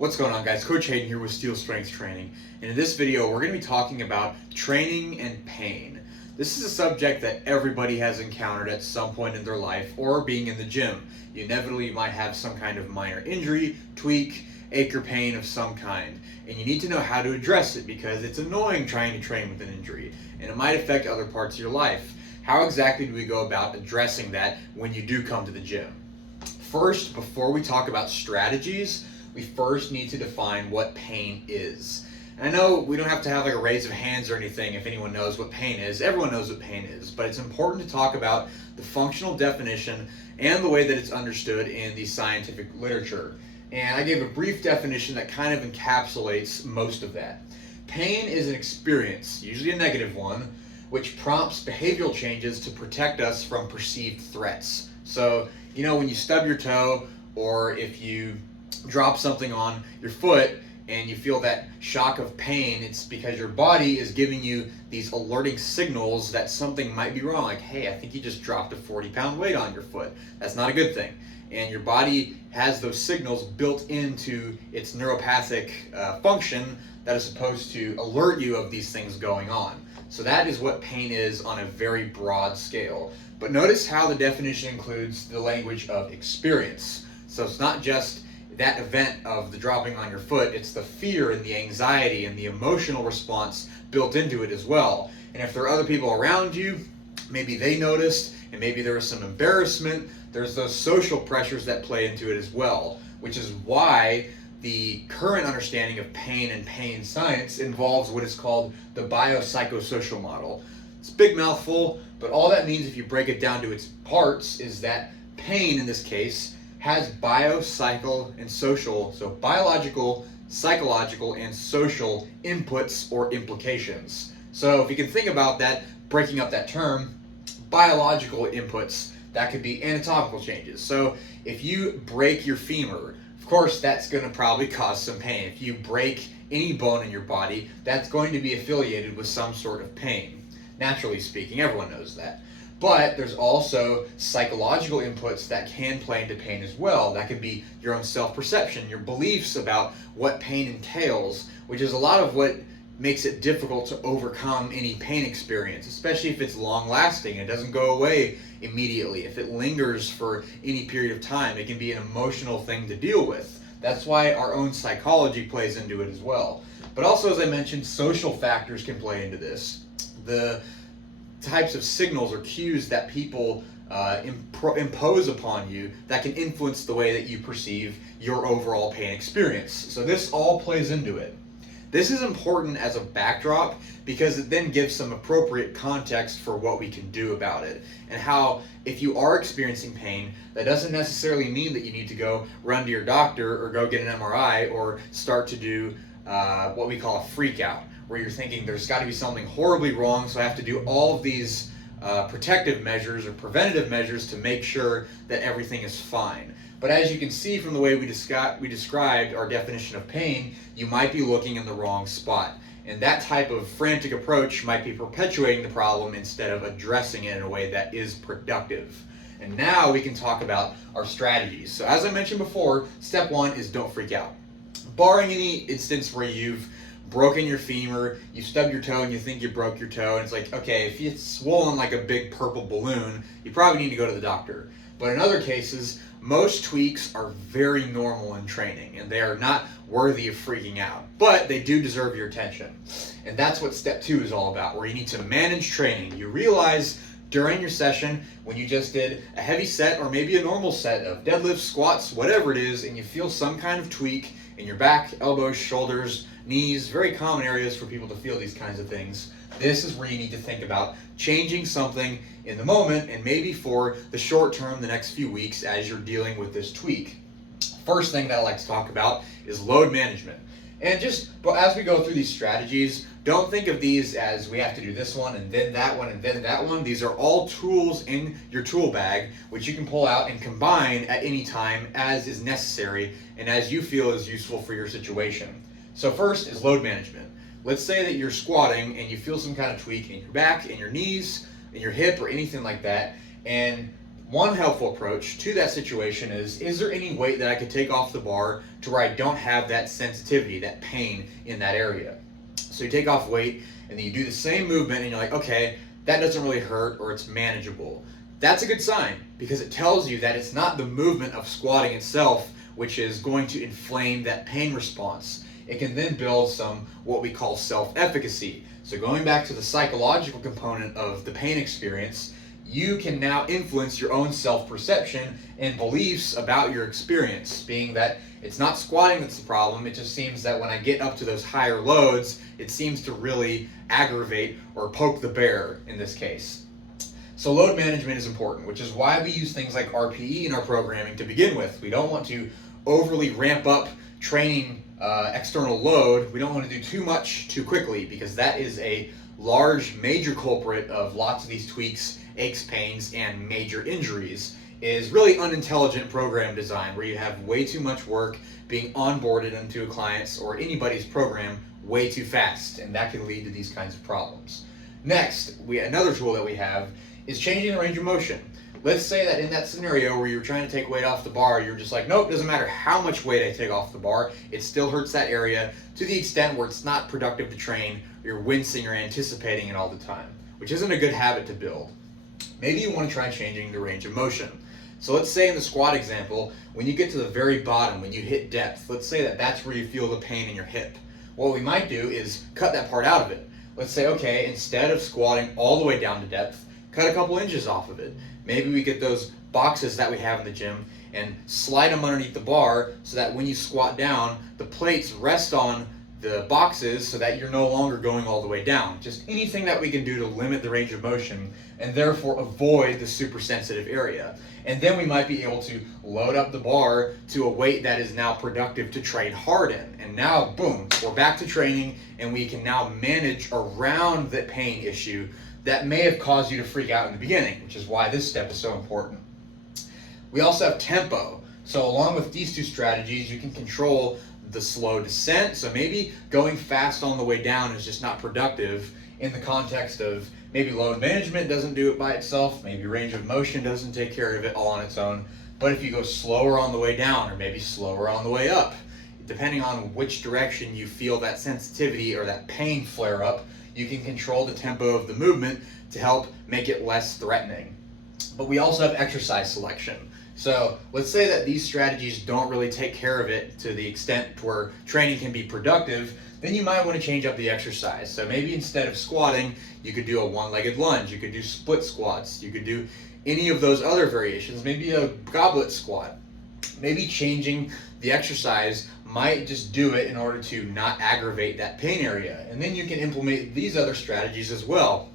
What's going on, guys? Coach Hayden here with Steel Strength Training, and in this video we're going to be talking about training and pain. This is a subject that everybody has encountered at some point in their life, or being in the gym. You inevitably might have some kind of minor injury, tweak, ache or pain of some kind, and you need to know how to address it because it's annoying trying to train with an injury, and it might affect other parts of your life. How exactly do we go about addressing that when you do come to the gym? First, before we talk about strategies, we first need to define what pain is. And I know we don't have to have like a raise of hands or anything if anyone knows what pain is. Everyone knows what pain is, but it's important to talk about the functional definition and the way that it's understood in the scientific literature. And I gave a brief definition that kind of encapsulates most of that. Pain is an experience, usually a negative one, which prompts behavioral changes to protect us from perceived threats. So, when you stub your toe, or if you drop something on your foot and you feel that shock of pain, it's because your body is giving you these alerting signals that something might be wrong. Like, hey, I think you just dropped a 40-pound weight on your foot. That's not a good thing. And your body has those signals built into its neuropathic function that is supposed to alert you of these things going on. So that is what pain is on a very broad scale. But notice how the definition includes the language of experience. So it's not just that event of the dropping on your foot, it's the fear and the anxiety and the emotional response built into it as well. And if there are other people around you, maybe they noticed, and maybe there was some embarrassment, there's those social pressures that play into it as well, which is why the current understanding of pain and pain science involves what is called the biopsychosocial model. It's a big mouthful, but all that means if you break it down to its parts is that pain in this case has bio-psycho and social, so biological, psychological, and social inputs or implications. So if you can think about that, breaking up that term, biological inputs, that could be anatomical changes. So if you break your femur, of course that's going to probably cause some pain. If you break any bone in your body, that's going to be affiliated with some sort of pain. Naturally speaking, everyone knows that. But there's also psychological inputs that can play into pain as well. That could be your own self-perception, your beliefs about what pain entails, which is a lot of what makes it difficult to overcome any pain experience, especially if it's long-lasting. It doesn't go away immediately. If it lingers for any period of time, it can be an emotional thing to deal with. That's why our own psychology plays into it as well. But also, as I mentioned, social factors can play into this. The types of signals or cues that people impose upon you that can influence the way that you perceive your overall pain experience. So this all plays into it. This is important as a backdrop because it then gives some appropriate context for what we can do about it, and how if you are experiencing pain, that doesn't necessarily mean that you need to go run to your doctor or go get an MRI or start to do what we call a freak out, where you're thinking there's got to be something horribly wrong, so I have to do all of these protective measures or preventative measures to make sure that everything is fine. But as you can see from the way we described our definition of pain, you might be looking in the wrong spot. And that type of frantic approach might be perpetuating the problem instead of addressing it in a way that is productive. And now we can talk about our strategies. So as I mentioned before, step one is don't freak out. Barring any instance where you've broken your femur, you stubbed your toe and you think you broke your toe, and it's like, okay, if it's swollen like a big purple balloon, you probably need to go to the doctor. But in other cases, most tweaks are very normal in training, and they are not worthy of freaking out, but they do deserve your attention. And that's what step two is all about, where you need to manage training. You realize during your session, when you just did a heavy set or maybe a normal set of deadlifts, squats, whatever it is, and you feel some kind of tweak in your back, elbows, shoulders, knees, very common areas for people to feel these kinds of things. This is where you need to think about changing something in the moment and maybe for the short term, the next few weeks as you're dealing with this tweak. First thing that I like to talk about is load management. And but as we go through these strategies, don't think of these as we have to do this one and then that one and then that one. These are all tools in your tool bag, which you can pull out and combine at any time as is necessary and as you feel is useful for your situation. So first is load management. Let's say that you're squatting and you feel some kind of tweak in your back, in your knees, in your hip, or anything like that, and One helpful approach to that situation is there any weight that I could take off the bar to where I don't have that sensitivity, that pain in that area? So you take off weight and then you do the same movement and you're like, okay, that doesn't really hurt or it's manageable. That's a good sign because it tells you that it's not the movement of squatting itself which is going to inflame that pain response. It can then build some what we call self-efficacy. So going back to the psychological component of the pain experience, you can now influence your own self-perception and beliefs about your experience, being that it's not squatting that's the problem. It just seems that when I get up to those higher loads, it seems to really aggravate or poke the bear in this case. So load management is important, which is why we use things like RPE in our programming to begin with. We don't want to overly ramp up training external load. We don't want to do too much too quickly because that is a large major culprit of lots of these tweaks, aches, pains, and major injuries. Is really unintelligent program design where you have way too much work being onboarded into a client's or anybody's program way too fast, and that can lead to these kinds of problems. Next, another tool that we have is changing the range of motion. Let's say that in that scenario where you're trying to take weight off the bar, you're just like, nope, doesn't matter how much weight I take off the bar, it still hurts that area to the extent where it's not productive to train, you're wincing or anticipating it all the time, which isn't a good habit to build. Maybe you want to try changing the range of motion. So let's say in the squat example, when you get to the very bottom, when you hit depth, let's say that that's where you feel the pain in your hip. What we might do is cut that part out of it. Let's say, okay, instead of squatting all the way down to depth, cut a couple inches off of it. Maybe we get those boxes that we have in the gym and slide them underneath the bar so that when you squat down, the plates rest on the boxes so that you're no longer going all the way down. Just anything that we can do to limit the range of motion and therefore avoid the super sensitive area. And then we might be able to load up the bar to a weight that is now productive to train hard in. And now, boom, we're back to training and we can now manage around the pain issue that may have caused you to freak out in the beginning, which is why this step is so important. We also have tempo. So along with these two strategies, you can control the slow descent. So maybe going fast on the way down is just not productive in the context of maybe load management doesn't do it by itself, maybe range of motion doesn't take care of it all on its own. But if you go slower on the way down or maybe slower on the way up, depending on which direction you feel that sensitivity or that pain flare up, you can control the tempo of the movement to help make it less threatening. But we also have exercise selection. So let's say that these strategies don't really take care of it to the extent where training can be productive, then you might want to change up the exercise. So maybe instead of squatting, you could do a one-legged lunge, you could do split squats, you could do any of those other variations, maybe a goblet squat. Maybe changing the exercise might just do it in order to not aggravate that pain area. And then you can implement these other strategies as well.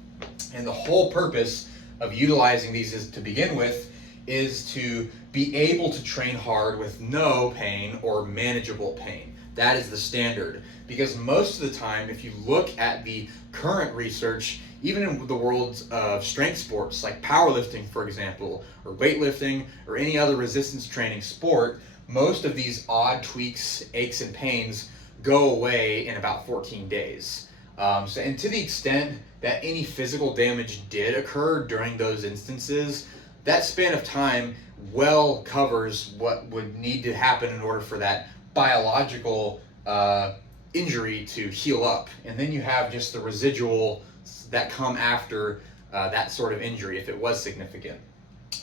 And the whole purpose of utilizing these is to begin with is to be able to train hard with no pain or manageable pain. That is the standard. Because most of the time, if you look at the current research, even in the world of strength sports like powerlifting, for example, or weightlifting, or any other resistance training sport, most of these odd tweaks, aches, and pains go away in about 14 days. And to the extent that any physical damage did occur during those instances, that span of time well covers what would need to happen in order for that biological injury to heal up. And then you have just the residual that come after that sort of injury if it was significant.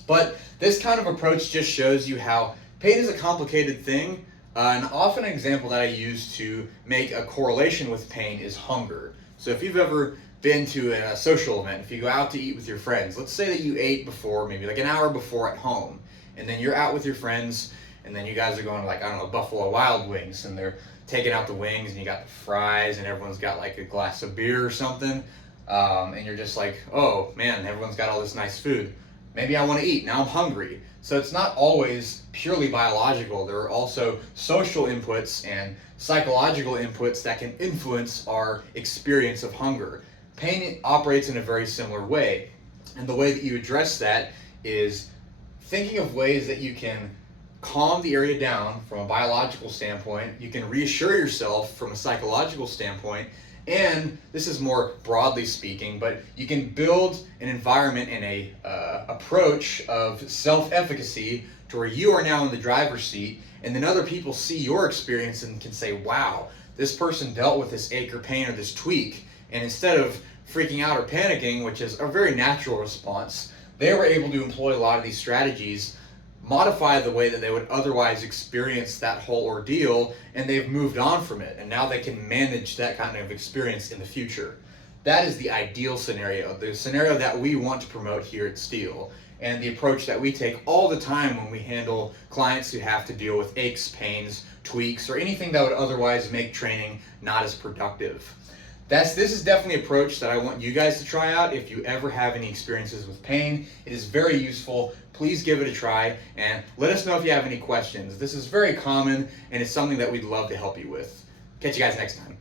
But this kind of approach just shows you how pain is a complicated thing. And often an example that I use to make a correlation with pain is hunger. So if you've ever been to a social event, if you go out to eat with your friends, let's say that you ate before, maybe like an hour before at home, and then you're out with your friends, and then you guys are going to, like, I don't know, Buffalo Wild Wings, and they're taking out the wings, and you got the fries, and everyone's got like a glass of beer or something, and you're just like, oh man, everyone's got all this nice food. Maybe I want to eat, now I'm hungry. So it's not always purely biological. There are also social inputs and psychological inputs that can influence our experience of hunger. Pain operates in a very similar way. And the way that you address that is thinking of ways that you can calm the area down from a biological standpoint. You can reassure yourself from a psychological standpoint, And this is more broadly speaking, but you can build an environment and a approach of self-efficacy to where you are now in the driver's seat, and then other people see your experience and can say, wow, this person dealt with this ache or pain or this tweak, and instead of freaking out or panicking, which is a very natural response, they were able to employ a lot of these strategies, modify the way that they would otherwise experience that whole ordeal, and they've moved on from it, and now they can manage that kind of experience in the future. That is the ideal scenario, the scenario that we want to promote here at Steel, and the approach that we take all the time when we handle clients who have to deal with aches, pains, tweaks, or anything that would otherwise make training not as productive. This is definitely an approach that I want you guys to try out if you ever have any experiences with pain. It is very useful. Please give it a try and let us know if you have any questions. This is very common and it's something that we'd love to help you with. Catch you guys next time.